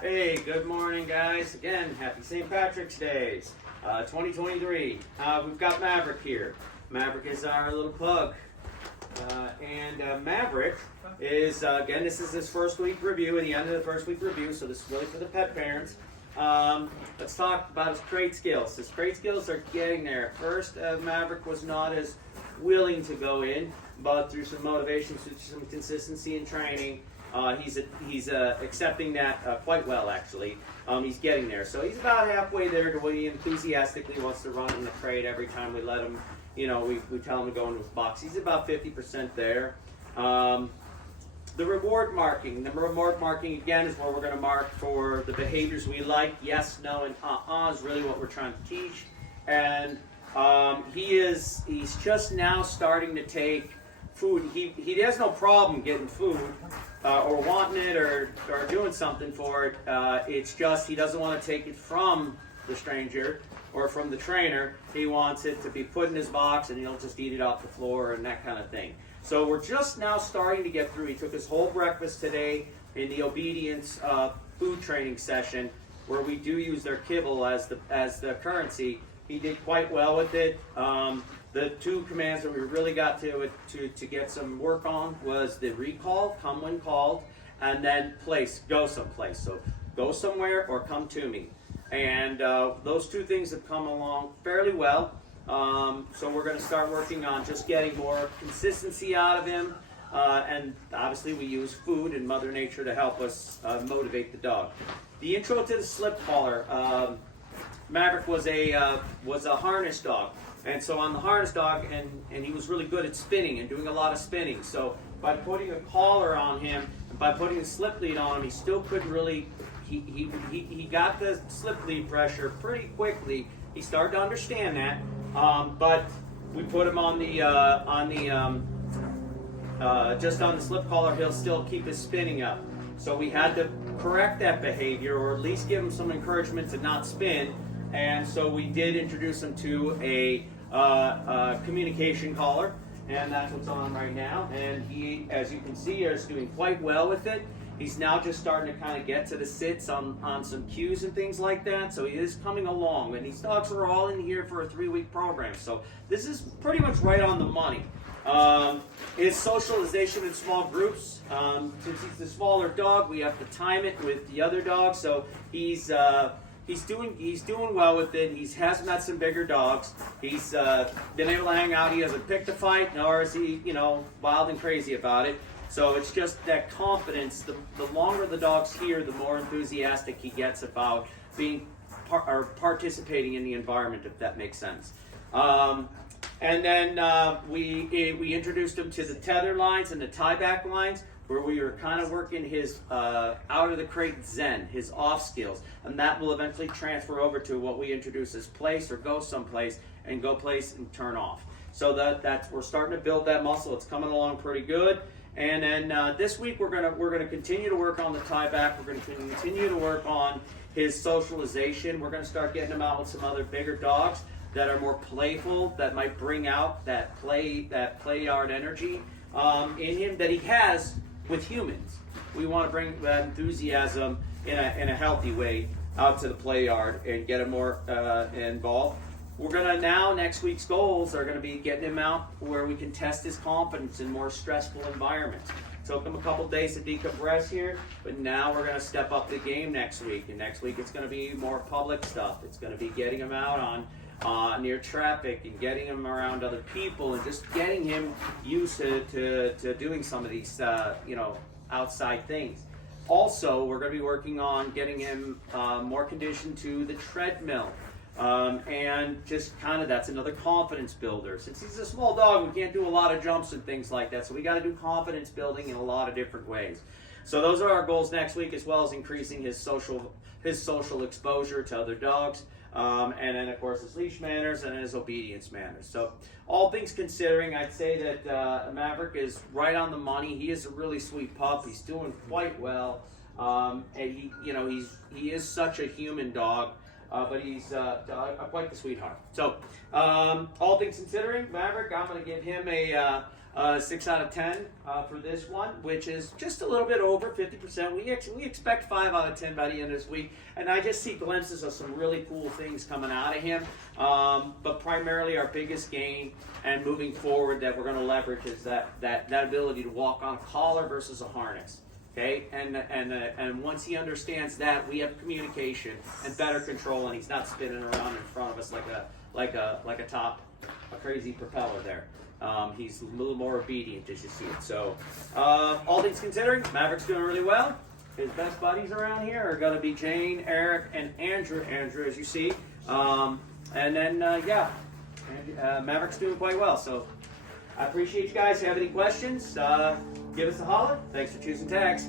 Hey, good morning, guys. Again, happy St. Patrick's Day, 2023. We've got Maverick here. Maverick is our little pug. Maverick is, again, this is his first week review, at the end of the first week review, so this is really for the pet parents. Let's talk about his crate skills. His crate skills are getting there. At first, Maverick was not as willing to go in, but through some motivation, through some consistency in training, he's accepting that quite well, actually. He's getting there. So he's about halfway there to where he enthusiastically wants to run in the crate every time we let him, we tell him to go into his box. He's about 50% there. The reward marking. The reward marking, again, is where we're going to mark for the behaviors we like. Yes, no, and is really what we're trying to teach. And he's just now starting to take food. He has no problem getting food or wanting it or doing something for it. It's just he doesn't want to take it from the stranger or from the trainer. He wants it to be put in his box and he'll just eat it off the floor and that kind of thing. So we're just now starting to get through. He took his whole breakfast today in the obedience food training session where we do use their kibble as the currency. He did quite well with it. The two commands that we really got to get some work on was the recall, come when called, and then place, go someplace. So go somewhere or come to me. And those two things have come along fairly well. So we're going to start working on just getting more consistency out of him. And obviously we use food and Mother Nature to help us motivate the dog. The intro to the slip collar. Maverick was a harness dog. And so on the harness dog, and he was really good at spinning and doing a lot of spinning. So by putting a collar on him, and by putting a slip lead on him, he still couldn't really, he got the slip lead pressure pretty quickly. He started to understand that, but we put him on just on the slip collar, he'll still keep his spinning up. So we had to correct that behavior, or at least give him some encouragement to not spin. And so we did introduce him to a communication collar, and that's what's on right now. And he, as you can see, is doing quite well with it. He's now just starting to kind of get to the sits on some cues and things like that. So he is coming along. And these dogs are all in here for a 3-week program. So this is pretty much right on the money. His socialization in small groups. Since he's the smaller dog, we have to time it with the other dogs. So he's doing well with it. He has met some bigger dogs. He's been able to hang out. He hasn't picked a fight, nor is he, wild and crazy about it. So it's just that confidence. The longer the dog's here, the more enthusiastic he gets about being participating in the environment, if that makes sense. And then we introduced him to the tether lines and the tie-back lines, where we were kind of working his out of the crate zen, his off skills, and that will eventually transfer over to what we introduce as place or go someplace, and go place and turn off. So that's we're starting to build that muscle. It's coming along pretty good. And then this week we're gonna continue to work on the tie back. We're gonna continue to work on his socialization. We're gonna start getting him out with some other bigger dogs that are more playful, that might bring out that play yard energy in him that he has with humans. We want to bring that enthusiasm in a healthy way out to the play yard and get him more involved. We're going to now, next week's goals are going to be getting him out where we can test his confidence in more stressful environments. Took him a couple days to decompress here, but now we're going to step up the game next week. And next week it's going to be more public stuff. It's going to be getting him out on near traffic and getting him around other people and just getting him used to doing some of these outside things. Also, we're going to be working on getting him more conditioned to the treadmill, and just kind of that's another confidence builder. Since he's a small dog, we can't do a lot of jumps and things like that, so we got to do confidence building in a lot of different ways. So those are our goals next week, as well as increasing his social exposure to other dogs. And then, of course, his leash manners and his obedience manners. So, all things considering, I'd say that Maverick is right on the money. He is a really sweet pup. He's doing quite well. And he is such a human dog, but he's quite the sweetheart. So, all things considering, Maverick, I'm going to give him 6 out of 10 for this one, which is just a little bit over 50%. We expect 5 out of 10 by the end of this week, and I just see glimpses of some really cool things coming out of him. But primarily our biggest gain and moving forward that we're going to leverage is that ability to walk on a collar versus a harness. Okay, and once he understands that, we have communication and better control, and he's not spinning around in front of us like a crazy propeller there. He's a little more obedient as you see it. So, all things considering, Maverick's doing really well. His best buddies around here are going to be Jane, Eric, and Andrew. Andrew, as you see, and then Maverick's doing quite well. So, I appreciate you guys. If you have any questions, give us a holler. Thanks for choosing Tags.